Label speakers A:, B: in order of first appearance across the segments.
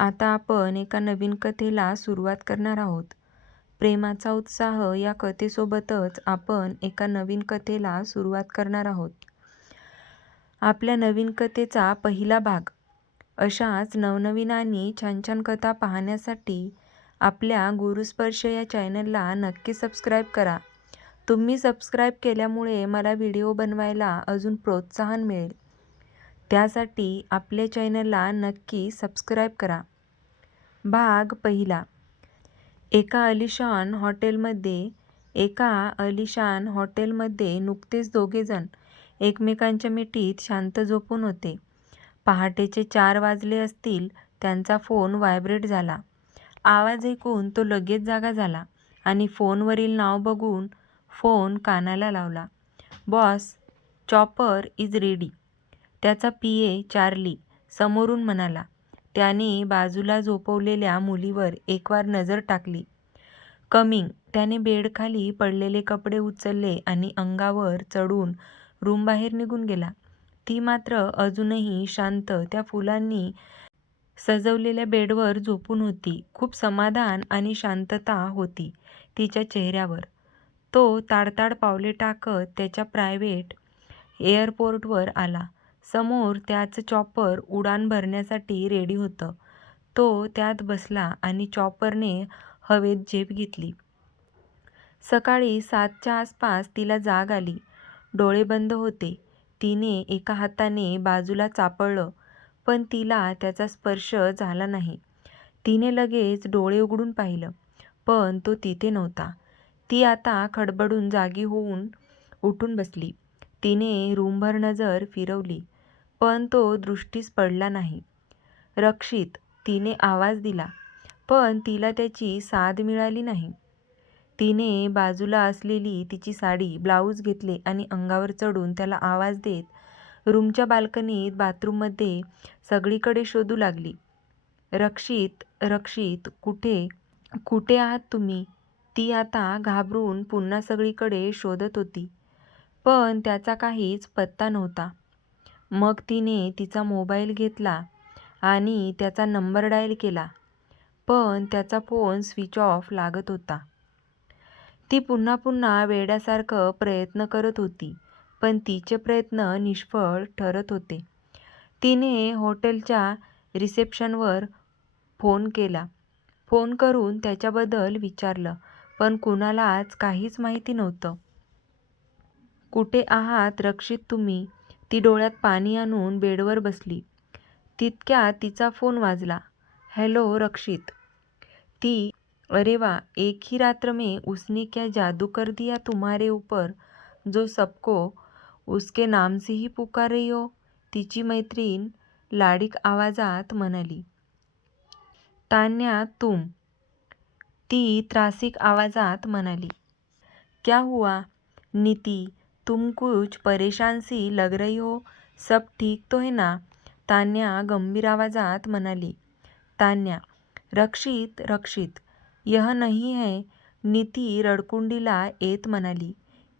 A: आता आपण एका नवीन कथेला सुरुवात करणार आहोत. प्रेमाचा उत्साह या कथेसोबतच आपण एका नवीन कथेला सुरुवात करणार आहोत. आपल्या नवीन कथेचा पहिला भाग. अशाच नवनवीन आणि छान छान कथा पाहण्यासाठी आपल्या गुरुस्पर्श या चॅनलला नक्की सबस्क्राईब करा. तुम्ही सबस्क्राईब केल्यामुळे मला व्हिडिओ बनवायला अजून प्रोत्साहन मिळेल. त्यासाठी आपल्या चॅनलला नक्की सबस्क्राईब करा. भाग पहिला. एका अलिशान हॉटेलमध्ये एका अलिशान हॉटेलमध्ये नुकतेच दोघेजण एकमेकांच्या मिठीत शांत झोपून होते. पहाटेचे चार वाजले असतील त्यांचा फोन व्हायब्रेट झाला. आवाज ऐकून तो लगेच जागा झाला आणि फोनवरील नाव बघून फोन कानाला लावला. बॉस, चॉपर इज रेडी, त्याचा पीए चार्ली समोरून म्हणाला. त्याने बाजूला झोपवलेल्या मुलीवर एकवार नजर टाकली. कमिंग, त्याने बेडखाली पडलेले कपडे उचलले आणि अंगावर चढून रूमबाहेर निघून गेला. ती मात्र अजूनही शांत त्या फुलांनी सजवलेल्या बेडवर झोपून होती. खूप समाधान आणि शांतता होती तिच्या चेहऱ्यावर. तो ताडताड पावले टाकत त्याच्या प्रायव्हेट एअरपोर्टवर आला. समोर त्याचं चॉपर उड्डाण भरण्यासाठी रेडी होतं. तो त्यात बसला आणि चॉपरने हवेत झेप घेतली. सकाळी सातच्या आसपास तिला जाग आली. डोळे बंद होते. तिने एका हाताने बाजूला चापळलं, पण तिला त्याचा स्पर्श झाला नाही. तिने लगेच डोळे उघडून पाहिलं, पण तो तिथे नव्हता. ती आता खडबडून जागी होऊन उठून बसली. तिने रूमभर नजर फिरवली, पण तो दृष्टीस पडला नाही. रक्षित, तिने आवाज दिला, पण तिला त्याची साद मिळाली नाही. तिने बाजूला असलेली तिची साडी, ब्लाऊज घेतले आणि अंगावर चढून त्याला आवाज देत रूमच्या बाल्कनीत, बाथरूममध्ये सगळीकडे शोधू लागली. रक्षित, रक्षित, कुठे, कुठे आहात तुम्ही? ती आता घाबरून पुन्हा सगळीकडे शोधत होती, पण त्याचा काहीच पत्ता नव्हता. मग तिने तिचा मोबाईल घेतला आणि त्याचा नंबर डायल केला, पण त्याचा फोन स्विच ऑफ लागत होता. ती पुन्हा पुन्हा वेड्यासारखं प्रयत्न करत होती, पण तिचे प्रयत्न निष्फळ ठरत होते. तिने हॉटेलच्या रिसेप्शनवर फोन केला. फोन करून त्याच्याबद्दल विचारलं, पण कुणालाच काहीच माहिती नव्हतं. कुठे आहात रक्षित तुम्ही? ती डोळ्यात पाणी आणून बेडवर बसली. तितक्यात तिचा फोन वाजला. हॅलो रक्षित. ती अरे वा, एक ही रात्र में उसने क्या जादू कर दिया तुम्हारे ऊपर जो सबको उसके नाम से ही पुकार रही हो, तिची मैत्रीण लाडीक आवाजात म्हणाली. तान्या तुम? ती त्रासिक आवाजात म्हणाली. क्या हुआ? नीती, तुम कुछ परेशान सी लग रही हो, सब ठीक तो है ना? तान्या गंभीर आवाजात म्हणाली. तान्या, रक्षित रक्षित, यह नहीं है, नीती रडकुंडीला येत म्हणाली.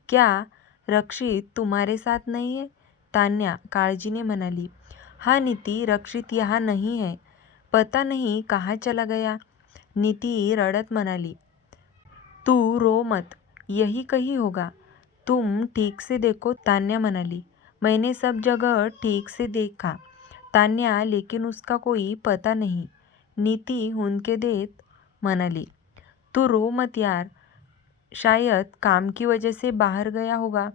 A: क्या रक्षित तुम्हारे साथ नहीं है? तान्या काळजीने म्हणाली. हाँ नीती, रक्षित यहाँ नहीं है, पता नहीं कहाँ चला गया, नीती रडत म्हणाली. तू रो मत, यही कहीं होगा, तुम ठीक से देखो तान्या मनाली। मैंने सब जगह ठीक से देखा। तान्या लेकिन उसका कोई पता नहीं, नीती हुंदके देत म्हणाली. तू रो मत यार, शायद काम की वजह से बाहर गया होगा,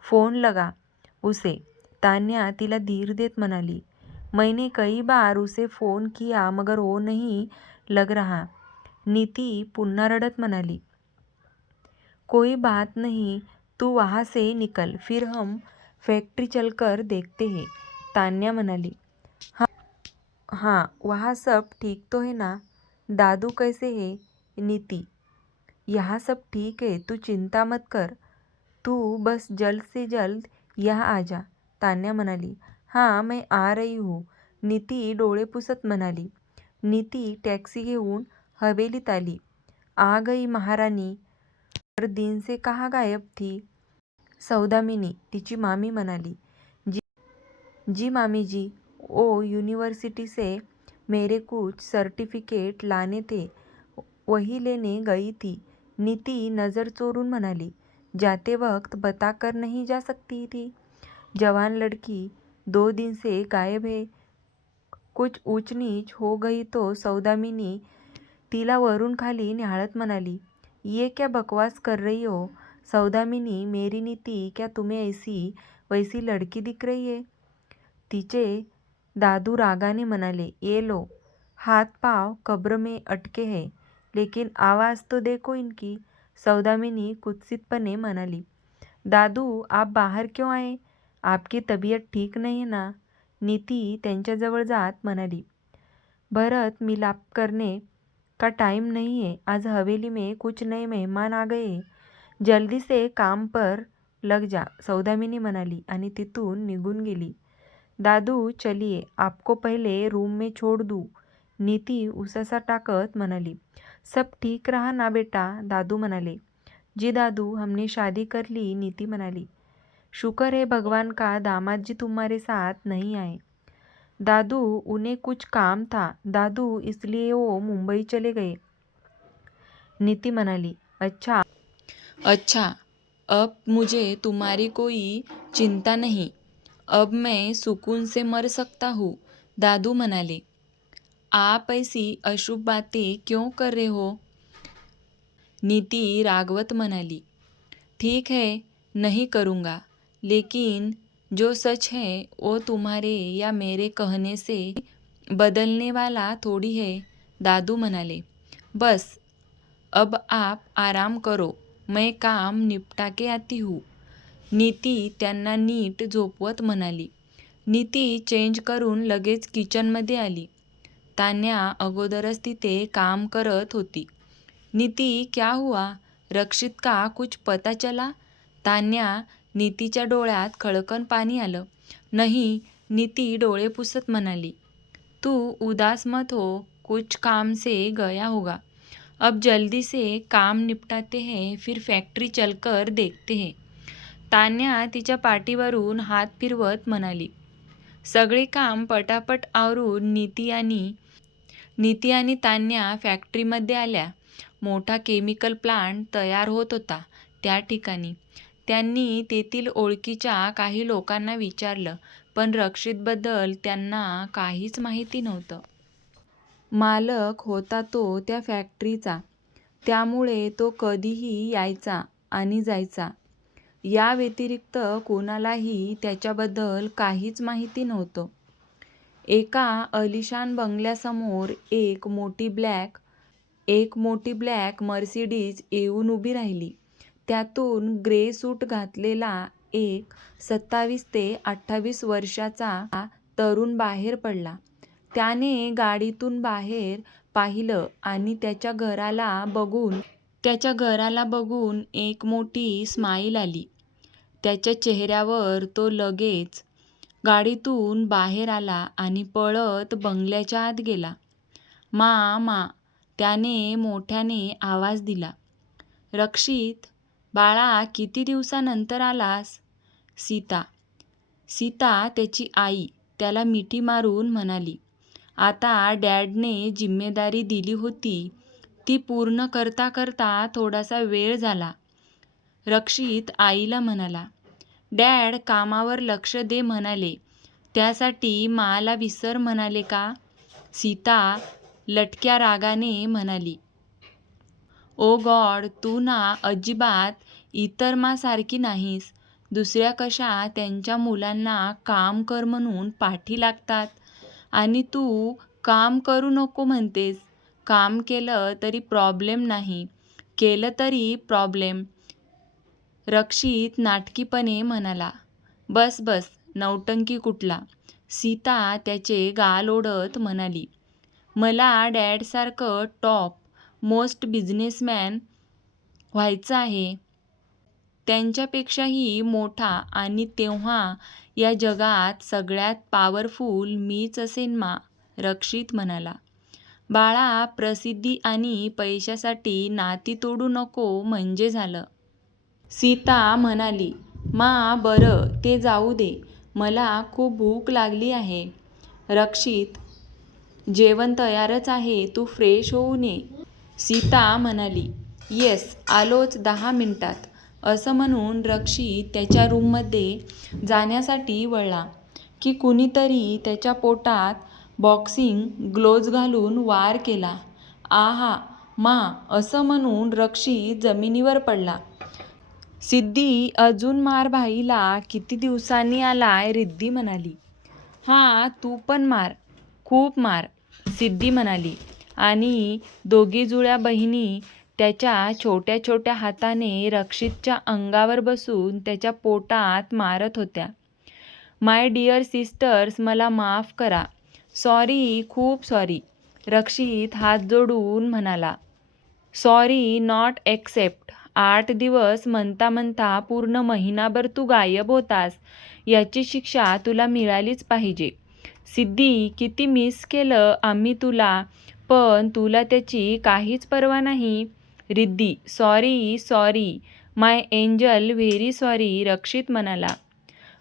A: फ़ोन लगा उसे, तान्या तिला धीर देत म्हणाली. मैंने कई बार उसे फ़ोन किया मगर वो नहीं लग रहा, नीति पुनः रडत मनाली। कोई बात नहीं, तू वहाँ से निकल, फिर हम फॅक्ट्री चलकर देखते हैं, तान्या म्हणाली. हाँ, हाँ वहाँ सब ठीक तो है ना? दादू कैसे है? नीति यहाँ सब ठीक है, तू चिंता मत कर, तू बस जल्द से जल्द यहाँ आ जा, तान्या म्हणाली. हाँ मैं आ रही हूँ, नीती डोळे पुसत. नीती टॅक्सी घेऊन हवेलीत आली. आ गई महारानी, हर दिन से कहाँ गायब थी? सौदामिनी, तिची मामी म्हणाली. जी मामी जी, ओ यूनिवर्सिटी से मेरे कुछ सर्टिफिकेट लाने थे वही लेने गई थी नीती नज़र चोरून म्हणाली जाते वक्त बताकर नहीं जा सकती थी जवान लड़की दो दिन से गायब है कुछ ऊच नीच हो गई तो सौदामिनी तिला वरून खाली निहाळत म्हणाली ये क्या बकवास कर रही हो सौदामिनी मेरी नीति क्या तुम्हें ऐसी वैसी लड़की दिख रही है? तिचे दादू रागाने म्हणाले ये लो हाथ पाव कब्र में अटके है लेकिन आवाज़ तो देखो इनकी सौदामिनी कुत्सितपणे म्हणाली. दादू आप बाहर क्यों आए? आपकी तबियत ठीक नहीं है ना? नीती त्यांच्याजवळ जात म्हणाली. भरत मिलाप करने का टाइम नहीं है आज हवेली में कुछ नए मेहमान आ गए. जल्दी से काम पर लग जा, सौदामिनी म्हणाली आणि तिथून निघून गेली. दादू चलिए आपको पहले रूम में छोड़ दूँ, नीती उसासा टाकत म्हणाली. सब ठीक रहा ना बेटा? दादू म्हणाले. जी दादू, हमने शादी कर ली, नीती म्हणाली. शुक्र है भगवान का दामाद जी तुम्हारे साथ नहीं आए. दादू, उन्हें कुछ काम था, दादू इसलिए वो मुंबई चले गए. नीति म्हणाली. अच्छा
B: अच्छा अब मुझे तुम्हारी कोई चिंता नहीं। अब मैं सुकून से मर सकता हूँ, दादू म्हणाले आप ऐसी अशुभ बातें क्यों कर रहे हो? नीति रागवत म्हणाली ठीक है, नहीं करूँगा, लेकिन जो सच है, वो तुम्हारे या मेरे कहने से बदलने वाला थोड़ी है, दादू म्हणाले बस, अब आप आराम करो। मैं काम निपटा के आती हूँ. नीती त्यांना नीट झोपवत म्हणाली. नीती चेंज करून लगेच किचनमध्ये आली. तान्या अगोदरच तिथे काम करत होती. नीती क्या हुआ? रक्षित का कुछ पता चला? तान्या नीतीच्या डोळ्यात खळकण पाणी आलं. नहीं नीती डोळे पुसत म्हणाली. तू उदास मत हो कुछ काम से गया होगा. अब जल्दी से काम निपटाते हैं फिर फॅक्टरी चलकर देखते हैं। तान्या तिच्या पाठीवरून हात फिरवत म्हणाली सगळे काम पटापट आवरून नीती आणि नीती आणि तान्या फॅक्टरीमध्ये आल्या. मोठा केमिकल प्लांट तयार होत होता त्या ठिकाणी. त्यांनी तेथील ओळखीच्या काही लोकांना विचारलं पण रक्षितबद्दल त्यांना काहीच माहिती नव्हतं. मालक होता तो त्या फॅक्टरीचा. त्यामुळे तो कधीही यायचा आणि जायचा. या व्यतिरिक्त कोणालाही त्याच्याबद्दल काहीच माहिती नव्हतं. एका अलिशान बंगल्यासमोर एक मोठी ब्लॅक एक मोठी ब्लॅक मर्सिडीज येऊन उभी राहिली. त्यातून ग्रे सूट घातलेला एक सत्तावीस ते अठ्ठावीस वर्षाचा तरुण बाहेर पडला. त्याने गाडीतून बाहेर पाहिलं आणि त्याच्या घराला बघून त्याच्या घराला बघून एक मोठी स्माईल आली. त्याच्या चेहऱ्यावर तो लगेच गाडीतून बाहेर आला आणि पळत बंगल्याच्या आत गेला. मा मा त्याने मोठ्याने आवाज दिला. रक्षित बाळा किती दिवसानंतर आलास? सीता. सीता त्याची आई त्याला मिठी मारून म्हणाली. आता डॅडने जिम्मेदारी दिली होती. ती पूर्ण करता करता थोडासा वेळ झाला. रक्षित आईला म्हणाला डॅड कामावर लक्ष दे म्हणाले. त्यासाठी माला विसर म्हणाले का? सीता लटक्या रागाने म्हणाली. ओ गॉड तू ना अजिबात इतर मासारखी नाहीस. दुसऱ्या कशा त्यांच्या मुलांना काम कर म्हणून पाठी लागतात? आणि तू काम करू नको म्हणतेस. काम केलं तरी प्रॉब्लेम नाही. केलं तरी प्रॉब्लेम रक्षित नाटकीपणे म्हणाला. बस बस नौटंकी कुठला? सीता त्याचे गाल ओढत म्हणाली. मला डॅडसारखं टॉप मोस्ट बिझनेसमॅन व्हायचं आहे. त्यांच्यापेक्षाही मोठा आणि तेव्हा या जगात सगळ्यात पॉवरफुल मीच असेन मा रक्षित म्हणाला. बाळा प्रसिद्धी आणि पैशासाठी नाती तोडू नको म्हणजे झालं. सीता म्हणाली मा बरं ते जाऊ दे. मला खूप भूक लागली आहे. रक्षित जेवण तयारच आहे तू फ्रेश होऊन ये सीता म्हणाली येस आलोच दहा मिनिटात. असं म्हणून रक्षी त्याच्या रूममध्ये जाण्यासाठी वळला की कुणीतरी त्याच्या पोटात बॉक्सिंग ग्लोव्ज घालून वार केला. आहा मा असं म्हणून रक्षी जमिनीवर पडला. सिद्धी अजून मार भाईला किती दिवसांनी आलाय रिद्धी म्हणाली. हां तू पण मार खूप मार सिद्धी म्हणाली. आणि दोघी जुळ्या बहिणी त्याच्या छोट्या छोट्या हाताने रक्षितच्या अंगावर बसून त्याच्या पोटात मारत होत्या. माय डिअर सिस्टर्स मला माफ करा. सॉरी खूप सॉरी रक्षित हात जोडून म्हणाला. Sorry not accept. आठ दिवस म्हणता म्हणता पूर्ण महिनाभर तू गायब होतास. याची शिक्षा तुला मिळालीच पाहिजे. सिद्धी किती मिस केलं आम्ही तुला पण तुला त्याची काहीच पर्वा नाही. Riddhi sorry sorry my angel very sorry Rakshit म्हणाला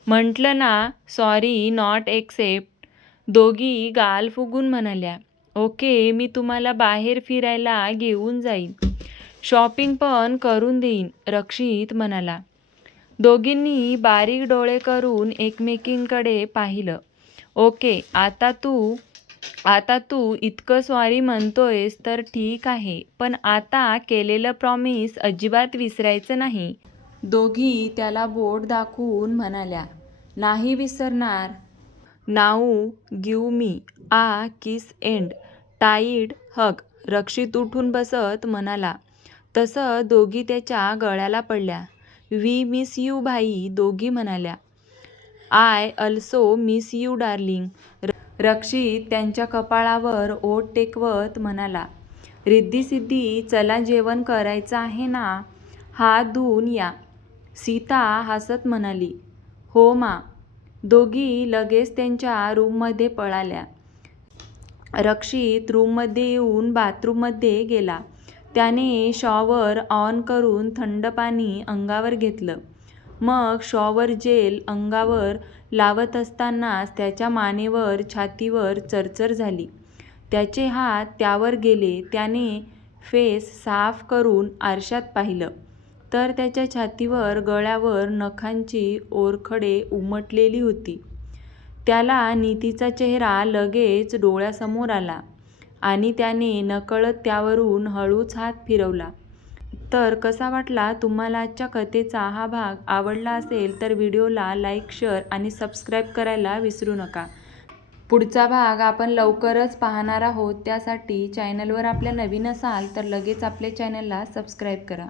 B: म्हटलं ना सॉरी नॉट एक्सेप्ट. दोघी गाल फुगून म्हणाल्या ओके मी तुम्हाला बाहेर फिरायला घेऊन जाईन. शॉपिंग पण करून देईन रक्षित म्हणाला. दोघींनी बारीक डोळे करून एकमेकींकडे पाहिलं. ओके आता तू आता तू इतकं सॉरी म्हणतोयस तर ठीक आहे पण आता केलेलं प्रॉमिस अजिबात विसरायचं नाही. दोघी त्याला बोट दाखवून म्हणाल्या नाही विसरणार. Now give me a kiss and tight hug Rakshit उठून बसत म्हणाला. तसं दोघी त्याच्या गळ्याला पडल्या. वी मिस यू भाई दोघी म्हणाल्या. I also miss you darling. Rakshit त्यांच्या कपाळावर ओट टेकवत म्हणाला रिद्धी सिद्धी चला जेवण करायचं आहे ना? हात धुवून या. सीता हसत म्हणाली हो मा. दोघी लगेच त्यांच्या रूममध्ये पळाल्या. रक्षित रूममध्ये येऊन बाथरूममध्ये गेला. त्याने शॉवर ऑन करून थंड पाणी अंगावर घेतलं. मग शॉवर जेल अंगावर लावत असतानाच त्याच्या मानेवर छातीवर चरचर झाली. त्याचे हात त्यावर गेले त्याने फेस साफ करून आरशात पाहिलं. तर त्याच्या छातीवर गळ्यावर नखांची ओरखडे उमटलेली होती. त्याला नीतीचा चेहरा लगेच डोळ्यासमोर आला आणि त्याने नकळत त्यावरून हळूच हात फिरवला. तर कसा वाटला तुम्हाला आजच्या कथेचा हा भाग? आवडला असेल तर व्हिडिओला लाईक शेअर आणि सबस्क्राईब करायला विसरू नका. पुढचा भाग आपण लवकरच पाहणार आहोत. त्यासाठी चॅनलवर आपल्या नवीन असाल तर लगेच आपल्या चॅनलला सबस्क्राईब करा.